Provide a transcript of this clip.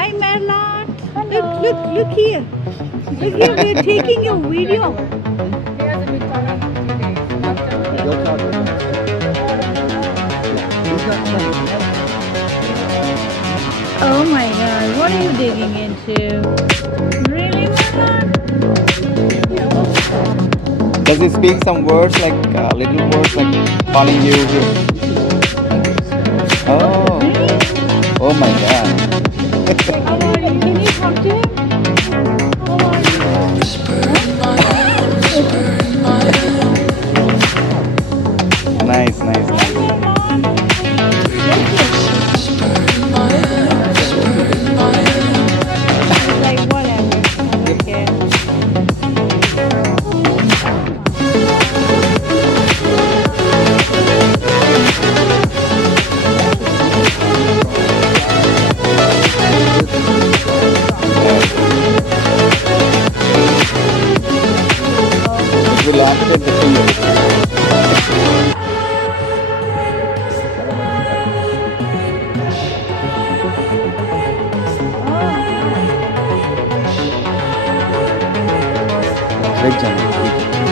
Hi, Merlot. Hello. Look here. Look here, we're taking a video. He hasn't been talking today. You'll talk with him. He's not playing. Oh my God, what are you digging into? Really, Merlot? Does he speak some words like little words like calling you? Oh, Really? oh my God. How are you? Can you talk to him? How are you? Nice, nice, Hi, nice. Merlot. Like whatever. I don't care. It will after the finger. Great job.